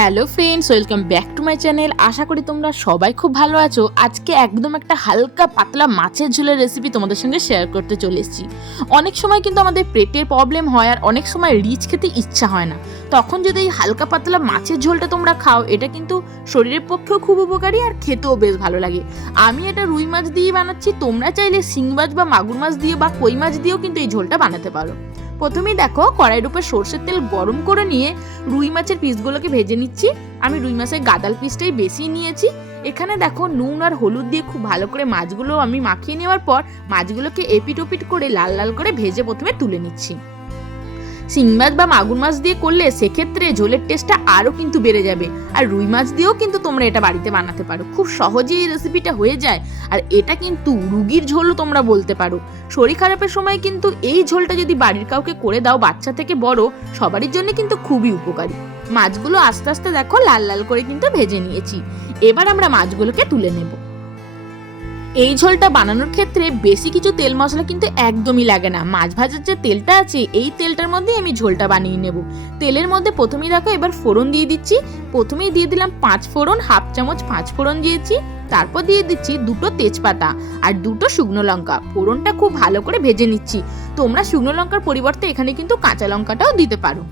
Hello friends, welcome back to my channel. আশা করি তোমরা সবাই খুব ভালো আছো। আজকে একদম একটা হালকা পাতলা মাছের ঝোলের রেসিপি তোমাদের সঙ্গে শেয়ার করতে চলে এসেছি। অনেক সময় কিন্তু আমাদের পেটের প্রবলেম হয় আর অনেক সময় রিচ খেতে ইচ্ছা হয় না, তখন যদি এই হালকা পাতলা মাছের ঝোলটা তোমরা খাও, এটা কিন্তু শরীরের পক্ষেও খুব উপকারী আর খেতেও বেশ ভালো লাগে। আমি এটা রুই মাছ দিয়ে বানাচ্ছি, তোমরা চাইলে শিং মাছ বা মাগুর মাছ দিয়ে বা কই মাছ দিয়েও কিন্তু এই ঝোলটা বানাতে পারো। প্রথমেই দেখো, কড়াইয়ের উপর সর্ষের তেল গরম করে নিয়ে রুই মাছের পিসগুলোকে ভেজে নিচ্ছি। আমি রুই মাছের গাদাল পিসটাই বেশি নিয়েছি। এখানে দেখো নুন আর হলুদ দিয়ে খুব ভালো করে মাছগুলো আমি মাখিয়ে নেওয়ার পর মাছগুলোকে এপিট ওপিট করে লাল লাল করে ভেজে প্রথমে তুলে নিচ্ছি। শিং মাছ বা মাগুর মাছ দিয়ে করলে সেক্ষেত্রে ঝোলের টেস্টটা আরও কিন্তু বেড়ে যাবে। আর রুই মাছ দিয়েও কিন্তু তোমরা এটা বাড়িতে বানাতে পারো, খুব সহজেই এই রেসিপিটা হয়ে যায়। আর এটা কিন্তু রুগীর ঝোলও তোমরা বলতে পারো। শরীর খারাপের সময় কিন্তু এই ঝোলটা যদি বাড়ির কাউকে করে দাও, বাচ্চা থেকে বড় সবারই জন্য কিন্তু খুবই উপকারী। মাছগুলো আস্তে আস্তে দেখো লাল লাল করে কিন্তু ভেজে নিয়েছি। এবার আমরা মাছগুলোকে তুলে নেব। এই ঝোলটা বানানোর ক্ষেত্রে বেশি কিছু তেল মশলা কিন্তু একদমই লাগে না। মাছ ভাজার যে তেলটা আছে, এই তেলটার মধ্যেই আমি ঝোলটা বানিয়ে নেব। তেলের মধ্যে প্রথমেই দেখো এবার ফোড়ন দিয়ে দিচ্ছি। প্রথমেই দিয়ে দিলাম 5 ফোড়ন, হাফ চামচ 5 ফোড়ন দিয়েছি। তারপর দিয়ে দিচ্ছি 2টো তেজপাতা আর 2টো শুকনো লঙ্কা। ফোড়নটা খুব ভালো করে ভেজে নিচ্ছি। তোমরা শুকনো লঙ্কার পরিবর্তে এখানে কিন্তু কাঁচা লঙ্কাটাও দিতে পারো।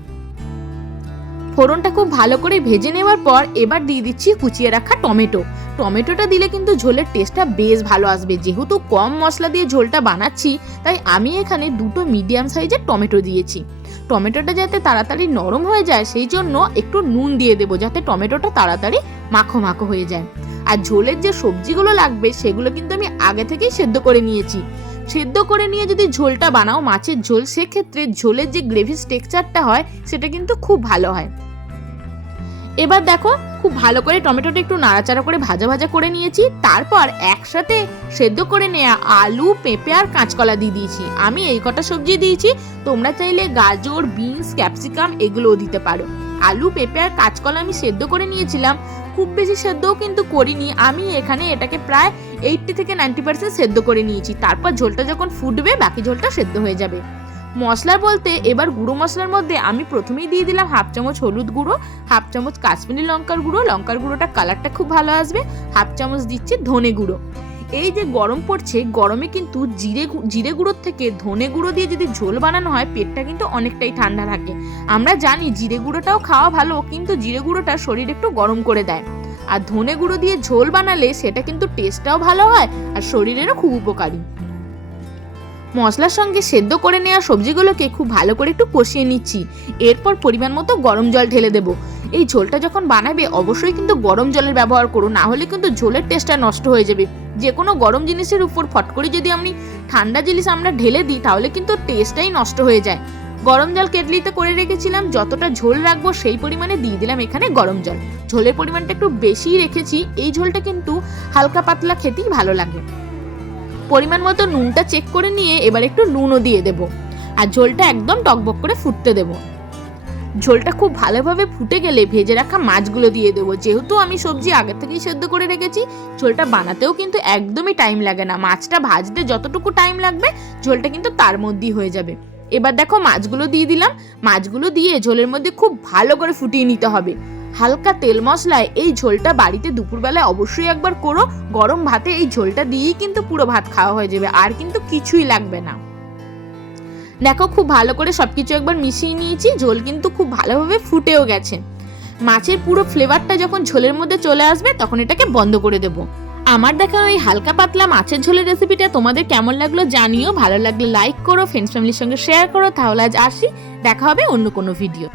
ফোড়নটা খুব ভালো করে ভেজে নেওয়ার পর এবার দিয়ে দিচ্ছি কুচিয়ে রাখা টমেটো। টমেটোটা দিলে কিন্তু ঝোলের টেস্টটা বেশ ভালো আসবে। যেহেতু কম মশলা দিয়ে ঝোলটা বানাচ্ছি, তাই আমি এখানে 2টো মিডিয়াম সাইজের টমেটো দিয়েছি। টমেটোটা যাতে তাড়াতাড়ি নরম হয়ে যায়, সেই জন্য একটু নুন দিয়ে দেবো, যাতে টমেটোটা তাড়াতাড়ি মাখো মাখো হয়ে যায়। আর ঝোলের যে সবজিগুলো লাগবে সেগুলো কিন্তু আমি আগে থেকেই সেদ্ধ করে নিয়েছি। সেদ্ধ করে নিয়ে যদি ঝোলটা বানাও মাছের ঝোল, সেক্ষেত্রে ঝোলের যে গ্রেভির টেক্সচারটা হয় সেটা কিন্তু খুব ভালো হয়। এবার দেখো খুব ভালো করে টমেটোটা একটু নাড়াচাড়া করে ভাজা ভাজা করে নিয়েছি। তারপর একসাথে সেদ্ধ করে নেওয়া আলু, পেঁপে আর কাঁচকলা দিয়ে দিয়েছি। আমি এই কটা সবজি দিয়েছি, তোমরা চাইলে গাজর, বিনস, ক্যাপসিকাম এগুলোও দিতে পারো। আলু, পেঁপে আর কাঁচকলা আমি সেদ্ধ করে নিয়েছিলাম, খুব বেশি সেদ্ধও কিন্তু করিনি। আমি এখানে এটাকে প্রায় 80 থেকে 90% সেদ্ধ করে নিয়েছি। তারপর ঝোলটা যখন ফুটবে, বাকি ঝোলটা সেদ্ধ হয়ে যাবে। মশলা বলতে এবার গুঁড়ো মশলার মধ্যে আমি প্রথমেই দিয়ে দিলাম হাফ চামচ হলুদ গুঁড়ো, হাফ চামচ কাশ্মীরি লঙ্কার গুঁড়ো, লঙ্কার গুঁড়োটা কালারটা খুব ভালো আসবে, হাফ চামচ দিচ্ছি ধনে গুঁড়ো। এই যে গরম পড়ছে, গরমে কিন্তু জিরে গুঁড়োর থেকে ধনে গুঁড়ো দিয়ে যদি ঝোল বানানো হয়, পেটটা কিন্তু অনেকটাই ঠান্ডা থাকে। আমরা জানি জিরে গুঁড়োটাও খাওয়া ভালো, কিন্তু জিরে গুঁড়োটা শরীর একটু গরম করে দেয়। আর ধনে গুঁড়ো দিয়ে ঝোল বানালে সেটা কিন্তু টেস্টটাও ভালো হয় আর শরীরেরও খুব উপকারী। মশলার সঙ্গে সেদ্ধ করে নেওয়া সবজিগুলোকে খুব ভালো করে একটু কষিয়ে নিচ্ছি। এরপর পরিমাণ মতো গরম জল ঢেলে দেবো। এই ঝোলটা যখন বানাবে অবশ্যই কিন্তু গরম জলের ব্যবহার করো, না হলে কিন্তু ঝোলের টেস্টটা নষ্ট হয়ে যাবে। যে কোনো গরম জিনিসের উপর ফট করে যদি আমি ঠান্ডা জিনিস আমরা ঢেলে দিই, তাহলে কিন্তু টেস্টটাই নষ্ট হয়ে যায়। গরম জল কেটলিতে করে রেখেছিলাম, যতটা ঝোল রাখবো সেই পরিমাণে দিয়ে দিলাম এখানে গরম জল। ঝোলের পরিমাণটা একটু বেশিই রেখেছি। এই ঝোলটা কিন্তু হালকা পাতলা খেতেই ভালো লাগে। পরিমাণ মতো নুনটা চেক করে নিয়ে এবার একটু নুনও দিয়ে দেবো। আর ঝোলটা একদম টকবক করে ফুটতে দেবো। ঝোলটা খুব ভালোভাবে ফুটে গেলে ভেজে রাখা মাছগুলো দিয়ে দেবো। যেহেতু আমি সবজি আগে থেকেই সেদ্ধ করে রেখেছি, ঝোলটা বানাতেও কিন্তু একদমই টাইম লাগে না। মাছটা ভাজতে যতটুকু টাইম লাগবে, ঝোলটা কিন্তু তার মধ্যেই হয়ে যাবে। এবার দেখো মাছগুলো দিয়ে দিলাম। মাছগুলো দিয়ে ঝোলের মধ্যে খুব ভালো করে ফুটিয়ে নিতে হবে। হালকা তেল মশলায় এই ঝোলটা বাড়িতে দুপুরবেলায় অবশ্যই একবার করো। গরম ভাতে এই ঝোলটা দিয়েই কিন্তু পুরো ভাত খাওয়া হয়ে যাবে, আর কিন্তু কিছুই লাগবে না। দেখো খুব ভালো করে সবকিছু একবার মিশিয়ে নিয়েছি। ঝোল কিন্তু খুব ভালোভাবে ফুটেও গেছে। মাছের পুরো ফ্লেভারটা যখন ঝোলের মধ্যে চলে আসবে, তখন এটাকে বন্ধ করে দেবো। আমার দেখা ওই হালকা পাতলা মাছের ঝোলের রেসিপিটা তোমাদের কেমন লাগলো জানিও। ভালো লাগলে লাইক করো, ফ্রেন্ডস ফ্যামিলির সঙ্গে শেয়ার করো। তাহলে আজ আসি, দেখা হবে অন্য কোনো ভিডিও।